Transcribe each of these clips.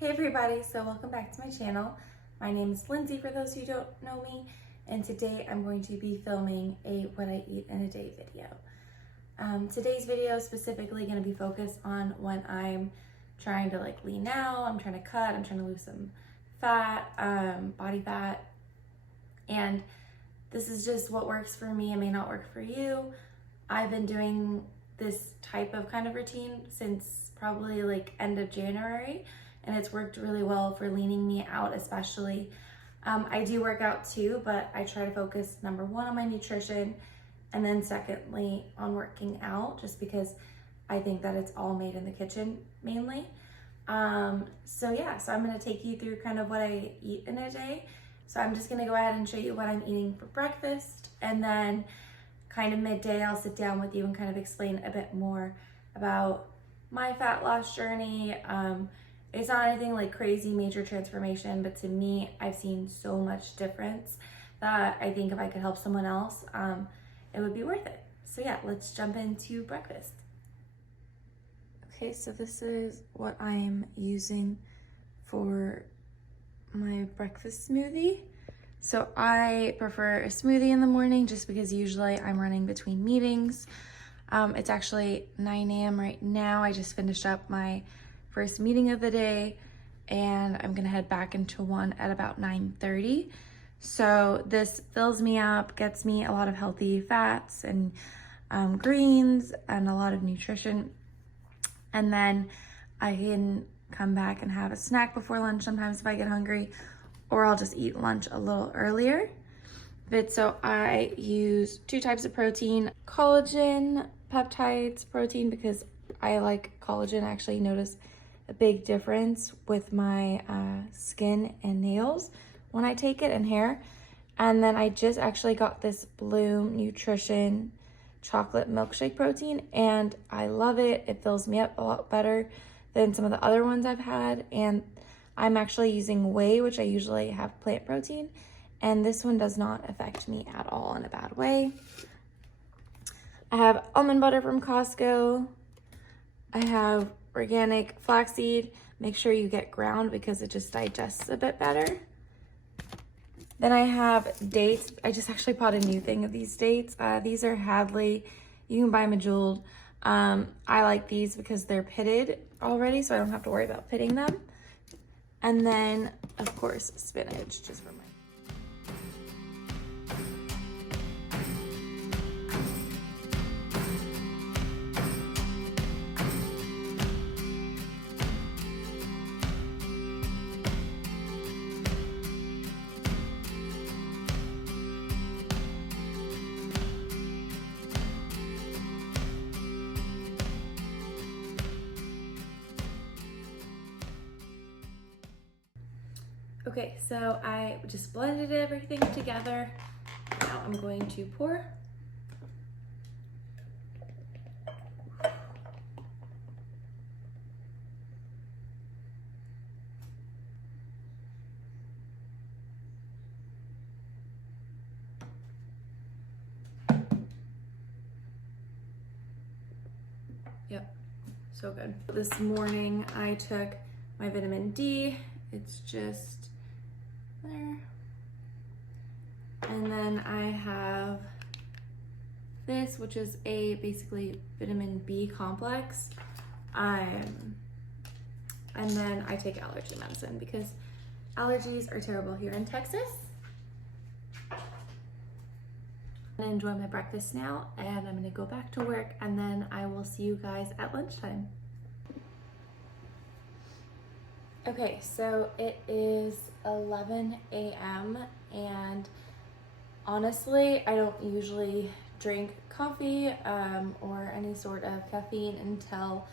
Hey everybody, so welcome back to my channel. My name is Lindsay for those who don't know me, and today I'm going to be filming a what I eat in a day video. Today's video is specifically going to be focused on when I'm trying to lean out, I'm trying to cut, I'm trying to lose some fat, body fat, and this is just what works for me. It may not work for you. I've been doing this type of kind of routine since probably end of January, and it's worked really well for leaning me out especially. I do work out too, but I try to focus number one on my nutrition and then secondly on working out, just because I think that it's all made in the kitchen mainly. So I'm gonna take you through kind of what I eat in a day. So I'm just gonna go ahead and show you what I'm eating for breakfast, and then kind of midday I'll sit down with you and kind of explain a bit more about my fat loss journey. It's not anything like crazy major transformation, but to me, I've seen so much difference that I think if I could help someone else, it would be worth it. So yeah, let's jump into breakfast. Okay, so this is what I'm using for my breakfast smoothie. So I prefer a smoothie in the morning just because usually I'm running between meetings. It's actually 9 a.m. right now. I just finished up my first meeting of the day, and I'm gonna head back into one at about 9:30. So this fills me up, gets me a lot of healthy fats and greens and a lot of nutrition. And then I can come back and have a snack before lunch sometimes if I get hungry, or I'll just eat lunch a little earlier. But so I use 2 types of protein: collagen peptides protein, because I like collagen. I actually notice a big difference with my skin and nails when I take it, and hair. And then I just actually got this Bloom Nutrition chocolate milkshake protein, and I love it. It fills me up a lot better than some of the other ones I've had. And I'm actually using whey, which I usually have plant protein, and this one does not affect me at all in a bad way. I have almond butter from Costco. I have organic flaxseed. Make sure you get ground because it just digests a bit better. Then I have dates. I just actually bought a new thing of these dates. These are Hadley. You can buy them at Jewel. I like these because they're pitted already, so I don't have to worry about pitting them. And then, of course, spinach, just for my... Okay, so I just blended everything together. Now I'm going to pour. Yep, so good. This morning I took my vitamin D. It's just there. And then I have this, which is a basically vitamin B complex. And then I take allergy medicine because allergies are terrible here in Texas. I'm gonna enjoy my breakfast now, and I'm gonna go back to work, and then I will see you guys at lunchtime. Okay, so it is 11 a.m. and honestly, I don't usually drink coffee or any sort of caffeine until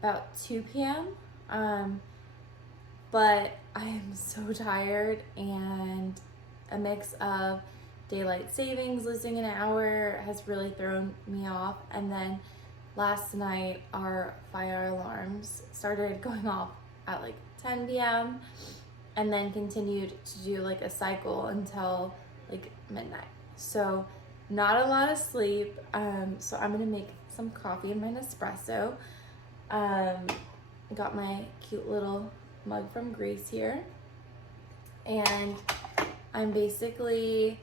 about 2 p.m. But I am so tired, and a mix of daylight savings, losing an hour, has really thrown me off. And then last night, our fire alarms started going off at 10 p.m. and then continued to do a cycle until midnight. So not a lot of sleep. So I'm gonna make some coffee in my Nespresso. Got my cute little mug from Greece here. And I'm basically,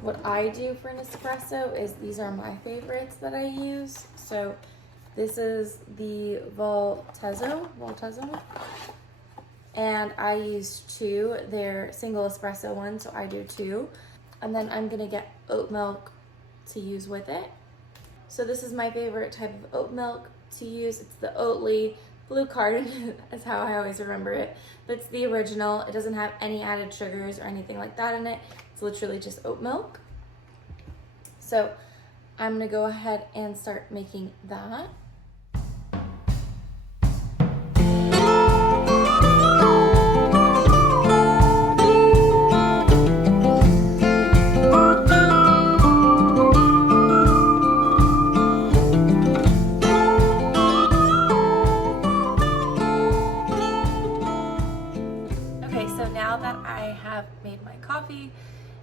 what I do for an espresso is, these are my favorites that I use. So this is the Voltezo, and I use 2. They're single espresso ones, so I do 2. And then I'm gonna get oat milk to use with it. So this is my favorite type of oat milk to use. It's the Oatly Blue Carton, is how I always remember it. But it's the original. It doesn't have any added sugars or anything like that in it. It's literally just oat milk. So I'm gonna go ahead and start making that.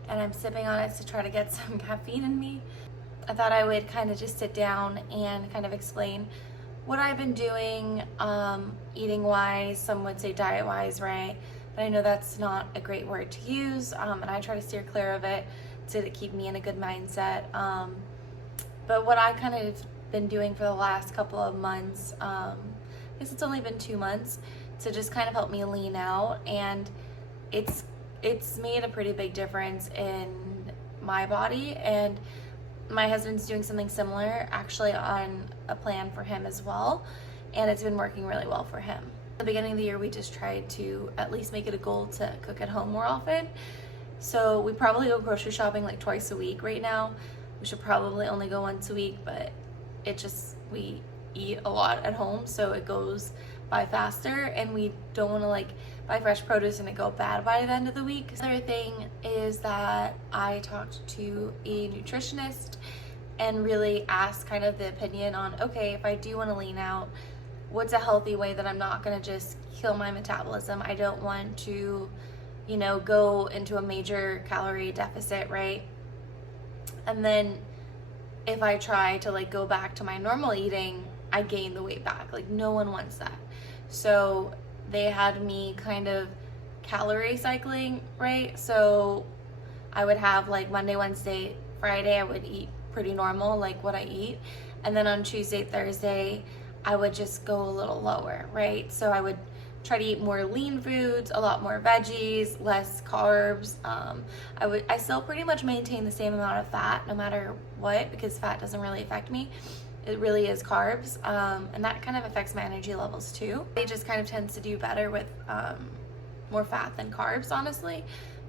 And I'm sipping on it to try to get some caffeine in me. I thought I would kind of just sit down and kind of explain what I've been doing, eating wise, some would say diet wise, right? But I know that's not a great word to use, and I try to steer clear of it to keep me in a good mindset. But what I kind of been doing for the last couple of months, I guess it's only been 2 months, to just kind of help me lean out, and it's made a pretty big difference in my body. And my husband's doing something similar, actually on a plan for him as well, and it's been working really well for him. At the beginning of the year, we just tried to at least make it a goal to cook at home more often. So we probably go grocery shopping like twice a week right now. We should probably only go once a week, but we eat a lot at home, so it goes by faster, and we don't want to like buy fresh produce and it go bad by the end of the week. The other thing is that I talked to a nutritionist and really asked kind of the opinion on, okay, if I do want to lean out, what's a healthy way that I'm not going to just kill my metabolism? I don't want to, you know, go into a major calorie deficit, right? And then if I try to like go back to my normal eating, I gain the weight back. Like, no one wants that. So they had me kind of calorie cycling, right? So I would have like Monday, Wednesday, Friday, I would eat pretty normal, like what I eat. And then on Tuesday, Thursday, I would just go a little lower, right? So I would try to eat more lean foods, a lot more veggies, less carbs. I still pretty much maintain the same amount of fat no matter what, because fat doesn't really affect me. It really is carbs, and that kind of affects my energy levels too. It just kind of tends to do better with more fat than carbs, honestly,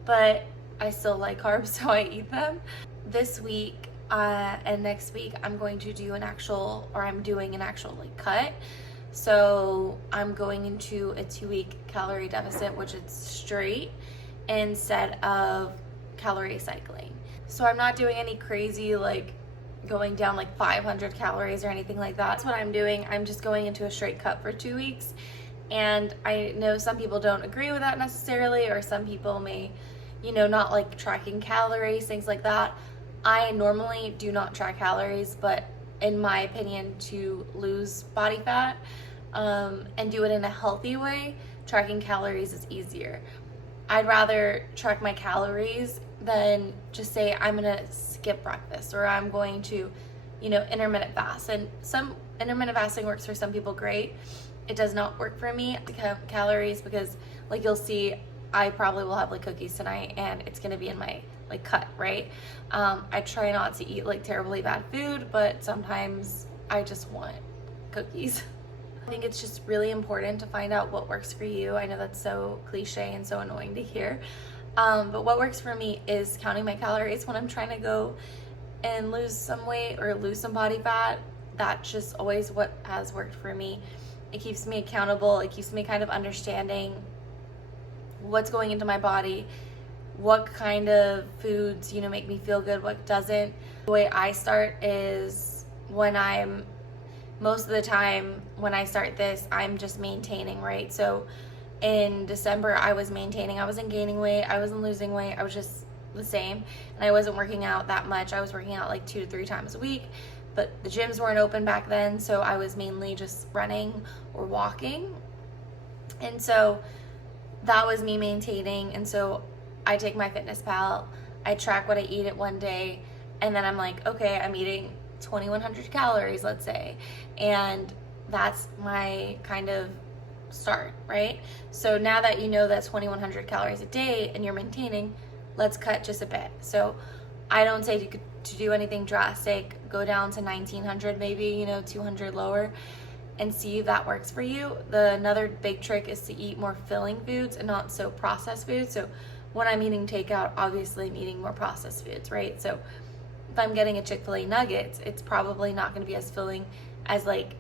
but I still like carbs, so I eat them. This week and next week, I'm going to do I'm doing an actual like cut. So I'm going into a 2-week calorie deficit, which is straight, instead of calorie cycling. So I'm not doing any crazy like going down like 500 calories or anything like that. That's what I'm doing. I'm just going into a straight cut for 2 weeks. And I know some people don't agree with that necessarily, or some people may, you know, not like tracking calories, things like that. I normally do not track calories, but in my opinion, to lose body fat and do it in a healthy way, tracking calories is easier. I'd rather track my calories than just say I'm gonna skip breakfast, or I'm going to, you know, intermittent fast. And some intermittent fasting works for some people great. It does not work for me, the calories, because like you'll see, I probably will have like cookies tonight and it's gonna be in my like cut, right? I try not to eat like terribly bad food, but sometimes I just want cookies. I think it's just really important to find out what works for you. I know that's so cliche and so annoying to hear, but what works for me is counting my calories when I'm trying to go and lose some weight or lose some body fat. That's just always what has worked for me. It keeps me accountable. It keeps me kind of understanding what's going into my body, what kind of foods, you know, make me feel good, what doesn't. The way I start is most of the time when I start this, I'm just maintaining, right? So in December, I was maintaining. I wasn't gaining weight. I wasn't losing weight. I was just the same. And I wasn't working out that much. I was working out like 2 to 3 times a week, but the gyms weren't open back then. So I was mainly just running or walking. And so that was me maintaining. And so I take MyFitnessPal, I track what I eat at one day, and then I'm like, okay, I'm eating 2,100 calories, let's say, and that's my kind of start, right? So now that you know that's 2,100 calories a day and you're maintaining, let's cut just a bit. So I don't say to do anything drastic. Go down to 1,900, maybe, 200 lower, and see if that works for you. Another big trick is to eat more filling foods and not so processed foods. So when I'm eating takeout, obviously I'm eating more processed foods, right? So if I'm getting a Chick-fil-A nuggets, it's probably not going to be as filling as like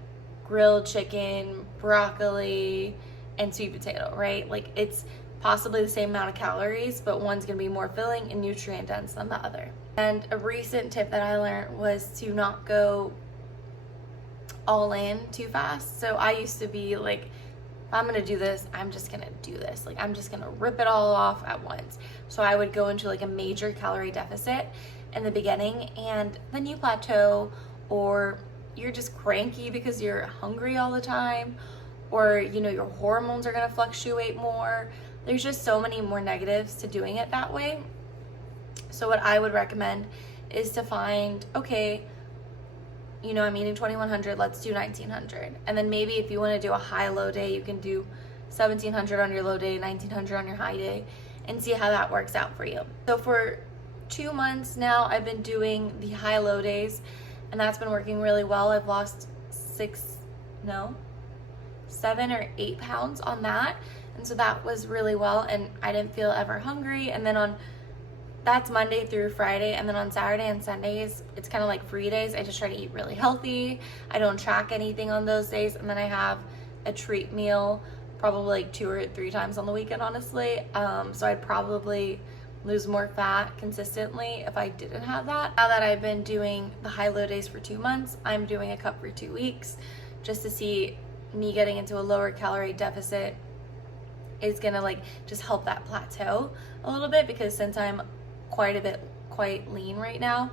grilled chicken, broccoli, and sweet potato, right? Like it's possibly the same amount of calories, but one's going to be more filling and nutrient dense than the other. And a recent tip that I learned was to not go all in too fast. So I used to be like, if I'm gonna do this, I'm just gonna do this. Like I'm just gonna rip it all off at once. So I would go into like a major calorie deficit in the beginning, and then you plateau, or you're just cranky because you're hungry all the time, or your hormones are gonna fluctuate more. There's just so many more negatives to doing it that way. So what I would recommend is to find, okay, I'm eating 2,100, let's do 1,900. And then maybe if you want to do a high-low day, you can do 1,700 on your low day, 1,900 on your high day, and see how that works out for you. So for 2 months now, I've been doing the high-low days, and that's been working really well. I've lost 7 or 8 pounds on that. And so that was really well, and I didn't feel ever hungry. And then that's Monday through Friday, and then on Saturday and Sundays, it's kind of like free days. I just try to eat really healthy. I don't track anything on those days, and then I have a treat meal probably like 2 or 3 times on the weekend, honestly. So I'd probably lose more fat consistently if I didn't have that. Now that I've been doing the high-low days for 2 months, I'm doing a cup for 2 weeks just to see me getting into a lower calorie deficit is gonna like just help that plateau a little bit, because since I'm quite lean right now,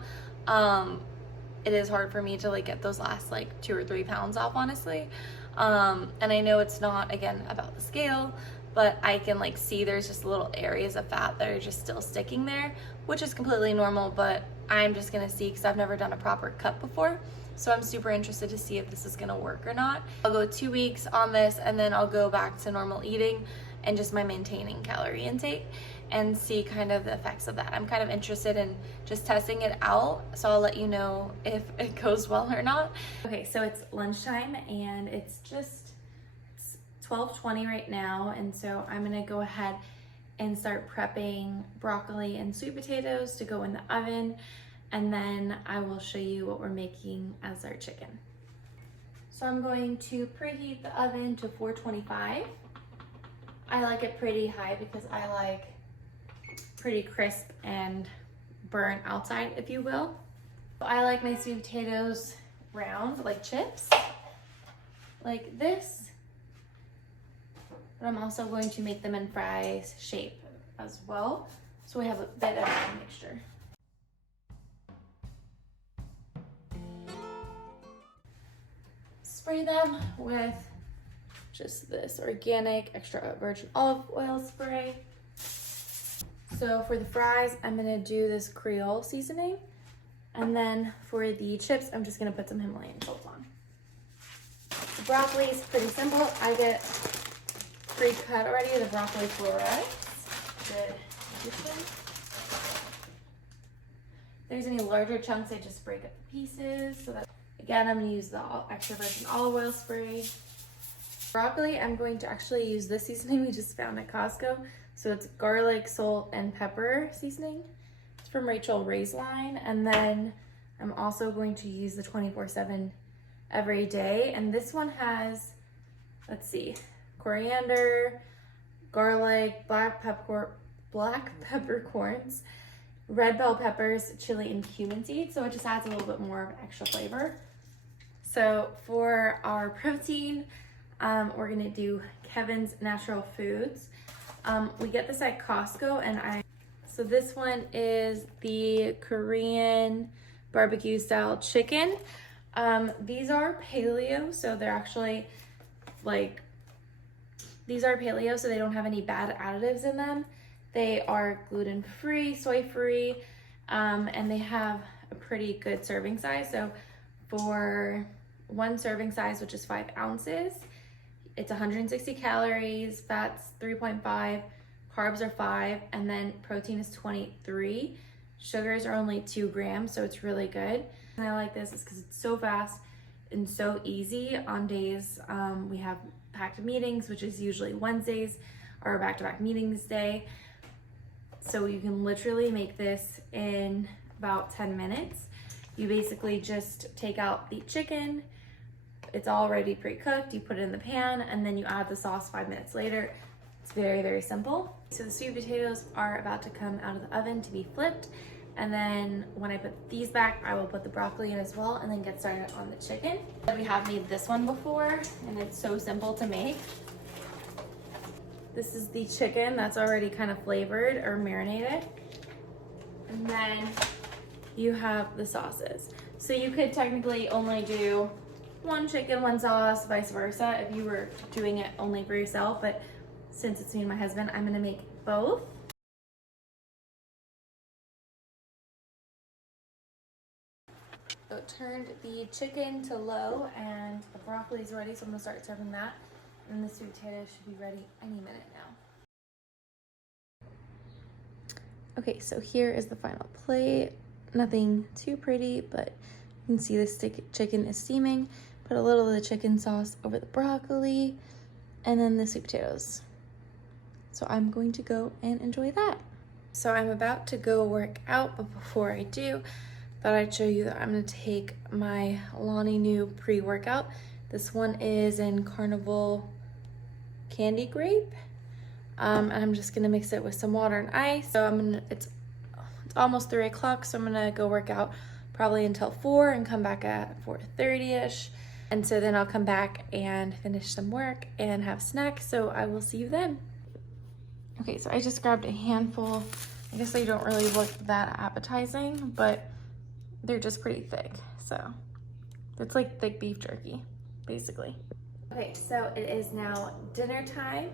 it is hard for me to like get those last like 2 or 3 pounds off, honestly. And I know it's not, again, about the scale, but I can like see there's just little areas of fat that are just still sticking there, which is completely normal, but I'm just gonna see, because I've never done a proper cut before. So I'm super interested to see if this is gonna work or not. I'll go 2 weeks on this, and then I'll go back to normal eating and just my maintaining calorie intake and see kind of the effects of that. I'm kind of interested in just testing it out, so I'll let you know if it goes well or not. Okay, so it's lunchtime, and it's 12:20 right now, and so I'm gonna go ahead and start prepping broccoli and sweet potatoes to go in the oven, and then I will show you what we're making as our chicken. So I'm going to preheat the oven to 425. I like it pretty high because I like pretty crisp and burnt outside, if you will. I like my sweet potatoes round, like chips, like this. But I'm also going to make them in fries shape as well, so we have a bit of a mixture. Spray them with just this organic extra virgin olive oil spray. So for the fries, I'm gonna do this Creole seasoning. And then for the chips, I'm just gonna put some Himalayan salt on. The broccoli is pretty simple. I get pre-cut already, the broccoli florets. Good addition. If there's any larger chunks, I just break up the pieces. So that, again, I'm gonna use the extra virgin olive oil spray. Broccoli, I'm going to actually use this seasoning we just found at Costco. So it's garlic, salt, and pepper seasoning. It's from Rachel Ray's line. And then I'm also going to use the 24/7 every day. And this one has, let's see, coriander, garlic, black peppercorns, red bell peppers, chili, and cumin seeds. So it just adds a little bit more of extra flavor. So for our protein, we're gonna do Kevin's Natural Foods. We get this at Costco, and so this one is the Korean barbecue style chicken. These are paleo, so they're actually like These are paleo, so they don't have any bad additives in them. They are gluten-free, soy-free, and they have a pretty good serving size. So for one serving size, which is 5 ounces, it's 160 calories, fat's 3.5, carbs are 5, and then protein is 23. Sugars are only 2 grams, so it's really good. And I like this because it's so fast and so easy on days we have packed meetings, which is usually Wednesdays, or a back-to-back meetings day. So you can literally make this in about 10 minutes. You basically just take out the chicken. It's already pre-cooked. You put it in the pan and then you add the sauce 5 minutes later. It's very, very simple. So the sweet potatoes are about to come out of the oven to be flipped. And then when I put these back, I will put the broccoli in as well and then get started on the chicken. We have made this one before and it's so simple to make. This is the chicken that's already kind of flavored or marinated. And then you have the sauces. So you could technically only do 1 chicken, 1 sauce, vice versa, if you were doing it only for yourself. But since it's me and my husband, I'm gonna make both. So it turned the chicken to low and the broccoli is ready, so I'm gonna start serving that. And the sweet potato should be ready any minute now. Okay, so here is the final plate. Nothing too pretty, but you can see the chicken is steaming. Put a little of the chicken sauce over the broccoli and then the sweet potatoes. So I'm going to go and enjoy that. So I'm about to go work out, but before I do, thought I'd show you that I'm gonna take my Lonnie New pre-workout. This one is in Carnival Candy Grape. And I'm just gonna mix it with some water and ice. So it's almost 3 o'clock, so I'm gonna go work out probably until 4 and come back at 4:30ish. And so then I'll come back and finish some work and have snacks. So I will see you then. Okay, so I just grabbed a handful. I guess they don't really look that appetizing, but they're just pretty thick. So it's like thick beef jerky, basically. Okay, so it is now dinner time.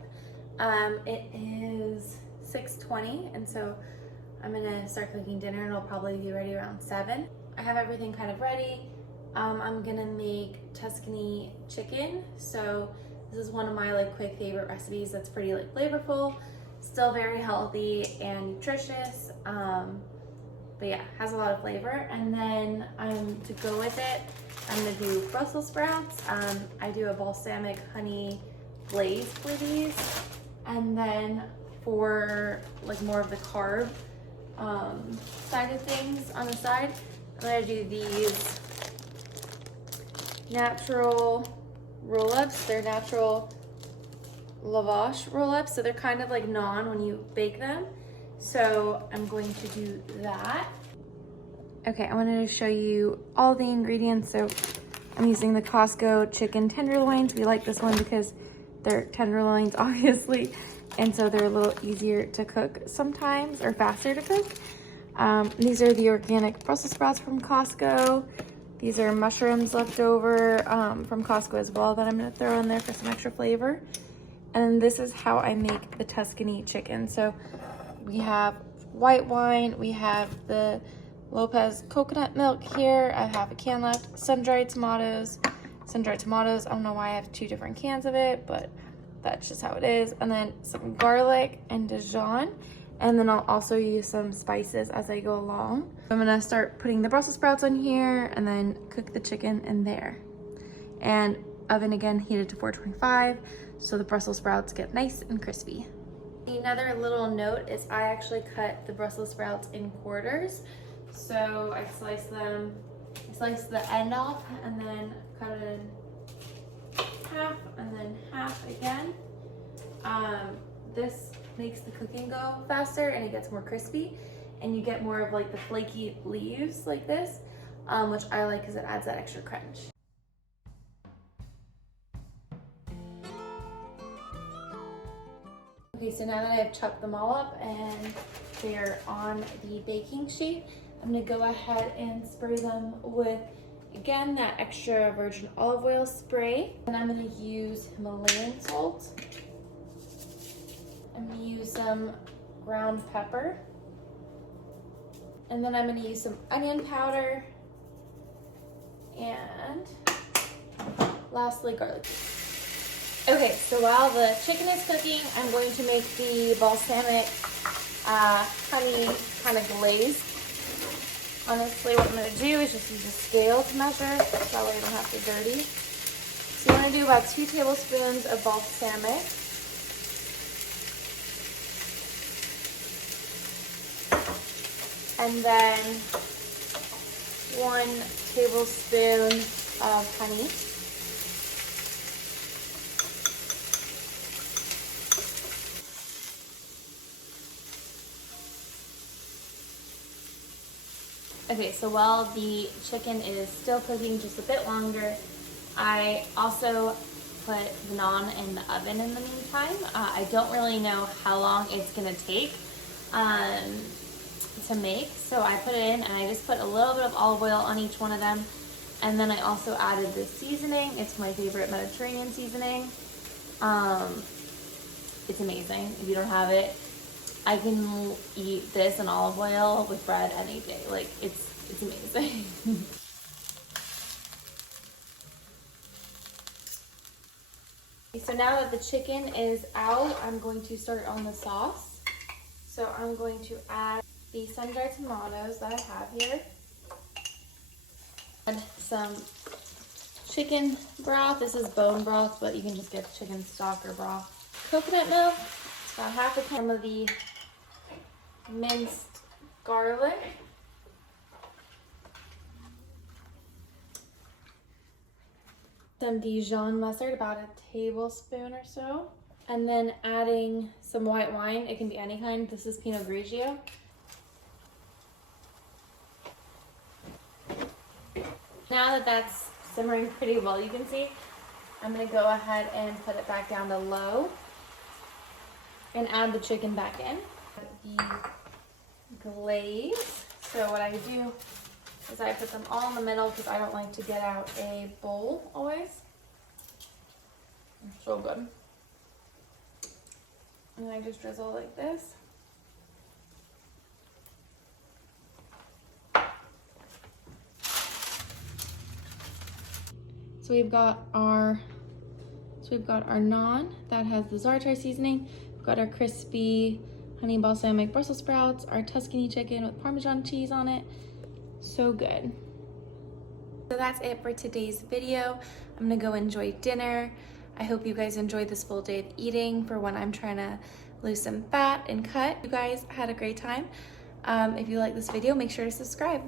It is 6:20, and so I'm gonna start cooking dinner and it'll probably be ready around 7. I have everything kind of ready. I'm gonna make Tuscany chicken. So this is one of my like quick favorite recipes that's pretty like flavorful, still very healthy and nutritious. But yeah, has a lot of flavor. And then to go with it, I'm gonna do Brussels sprouts. I do a balsamic honey glaze for these. And then for like more of the carb side of things on the side, I'm gonna do these natural roll-ups. They're natural lavash roll-ups, so they're kind of like naan when you bake them. So I'm going to do that. Okay, I wanted to show you all the ingredients. So I'm using the Costco chicken tenderloins. We like this one because they're tenderloins, obviously, and so they're a little easier to cook sometimes, or faster to cook. These are the organic Brussels sprouts from Costco. These are mushrooms left over from Costco as well that I'm gonna throw in there for some extra flavor. And this is how I make the Tuscany chicken. So we have white wine, we have the Lopez coconut milk here, I have a can left, sun-dried tomatoes. I don't know why I have 2 different cans of it, but that's just how it is. And then some garlic and Dijon. And then I'll also use some spices as I go along. I'm gonna start putting the Brussels sprouts on here and then cook the chicken in there. And oven again heated to 425 so the Brussels sprouts get nice and crispy. Another little note is I actually cut the Brussels sprouts in quarters. So I slice the end off and then cut it in half and then half again. This makes the cooking go faster and it gets more crispy and you get more of like the flaky leaves like this, which I like because it adds that extra crunch. Okay, so now that I've chopped them all up and they're on the baking sheet, I'm gonna go ahead and spray them with, again, that extra virgin olive oil spray. And I'm gonna use Himalayan salt. I'm gonna use some ground pepper. And then I'm gonna use some onion powder. And lastly, garlic. Okay, so while the chicken is cooking, I'm going to make the balsamic honey kind of glaze. Honestly, what I'm going to do is just use a scale to measure, so that way I don't have to dirty. So you want to do about 2 tablespoons of balsamic. And then 1 tablespoon of honey. Okay, so while the chicken is still cooking just a bit longer, I also put the naan in the oven in the meantime. I don't really know how long it's gonna take to make, so I put it in and I just put a little bit of olive oil on each one of them. And then I also added this seasoning. It's my favorite Mediterranean seasoning. It's amazing. If you don't have it, I can eat this in olive oil with bread any day. Like, it's amazing. So now that the chicken is out, I'm going to start on the sauce. So I'm going to add the sun-dried tomatoes that I have here. Add some chicken broth. This is bone broth, but you can just get chicken stock or broth. Coconut milk, about half a cup of the minced garlic. Some Dijon mustard, about a tablespoon or so. And then adding some white wine. It can be any kind. This is Pinot Grigio. Now that that's simmering pretty well, you can see, I'm gonna go ahead and put it back down to low and add the chicken back in. The glaze. So what I do is I put them all in the middle because I don't like to get out a bowl always. They're so good. And I just drizzle like this. So we've got our naan that has the za'atar seasoning. We've got our crispy honey balsamic Brussels sprouts, our Tuscany chicken with Parmesan cheese on it. So good. So that's it for today's video. I'm gonna go enjoy dinner. I hope you guys enjoyed this full day of eating for when I'm trying to lose some fat and cut. You guys had a great time. If you like this video, make sure to subscribe.